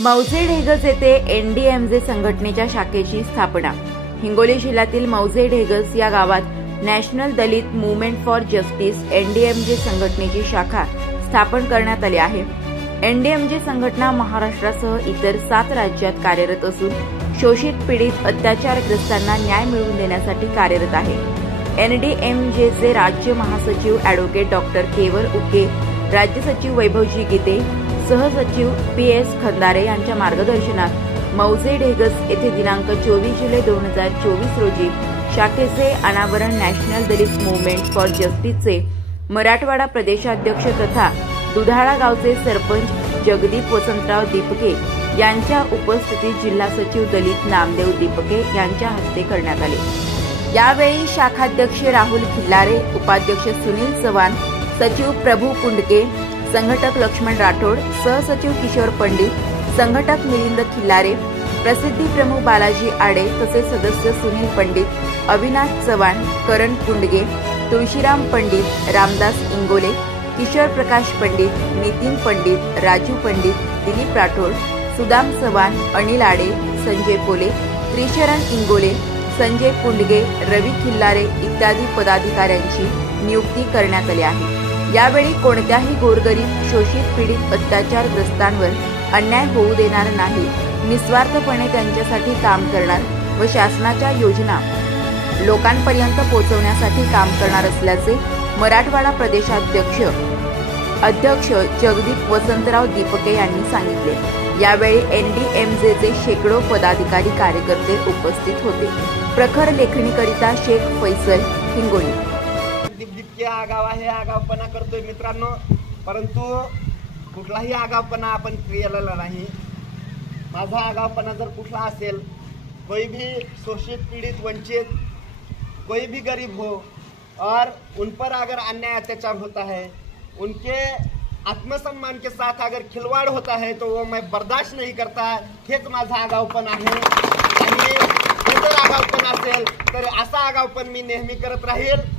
मौजे ढेगज येथे एनडीएमजे संघटनेच्या शाखेची स्थापना। हिंगोली जिल्ह्यातील मौजे ढेगज या गावात national Dalit movement for justice NDMJ संघटनेची शाखा स्थापन करण्यात आली आहे। एनडीएमजे संघटना महाराष्ट्रासह इतर 7 राज्यात कार्यरत असून शोषित पीडित अत्याचारग्रस्तांना न्याय मिळवून देण्यासाठी कार्यरत आहे। एनडीएमजेचे राज्य महासचिव ॲडव्होकेट डॉक्टर केवल उके, राज्य सचिव वैभवजी गीते, सहसचिव पीएस खंदारे यांच्या मार्गदर्शनात मौजे ढेगज येथे दिनांक 24 जुलै 2024 रोजी शाखेचे अनावरण नॅशनल दलित मूवमेंट फॉर जस्टिसचे मराठवाडा प्रदेशाध्यक्ष तथा दुधाळा गावचे सरपंच जगदीप वसंतराव दीपके यांच्या उपस्थितीत जिल्हा सचिव दलित नामदेव दीपके यांच्या हस्ते करण्यात आले। यावेळी शाखाध्यक्ष राहुल खिल्लारे, उपाध्यक्ष सुनील चव्हाण, सचिव प्रभू कुंडके, संघटक लक्ष्मण राठोड, सहसचिव किशोर पंडित, संघटक मिलिंद खिल्लारे, प्रसिद्धी प्रमुख बालाजी आडे तसेच सदस्य सुनील पंडित, अविनाश चव्हाण, करण कुंडगे, तुळशीराम पंडित, रामदास इंगोले, किशोर प्रकाश पंडित, नितीन पंडित, राजू पंडित, दिलीप राठोड, सुदाम चव्हाण, अनिल आडे, संजय पोले, त्रिशरण इंगोले, संजय कुंडगे, रवी खिल्लारे इत्यादी पदाधिकाऱ्यांची नियुक्ती करण्यात आली आहे। यावेळी कोणत्याही गोरगरीब शोषित पीडित अत्याचारग्रस्तांवर अन्याय होऊ देणार नाही, निस्वार्थपणे त्यांच्यासाठी काम करणार व शासनाच्या योजना लोकांपर्यंत पोहोचवण्यासाठी काम करणार असल्याचे मराठवाडा प्रदेशाध्यक्ष जगदीप वसंतराव दीपके यांनी सांगितले। यावेळी एनडीएमजेचे शेकडो पदाधिकारी कार्यकर्ते उपस्थित होते। प्रखर लेखणीकरिता शेख फैसल, हिंगोली। आगाव आहे, आगावपणा करतोय मित्रांनो, परंतु कुठलाही आगावपणा आपण केलेला नाही। माझा आगावपणा जर कुठला असेल, कोई भी शोषित पीड़ित वंचित कोई भी गरीब हो और उन पर अगर अन्याय अत्याचार होता है, उनके आत्मसम्मान के साथ अगर खिलवाड़ होता है तो वो मैं बर्दाश्त नहीं करता। हेच माझा आगावपणा आहे आणि जर आगावपणा असेल तर असा आगावपण मी नेहमी करत राहील।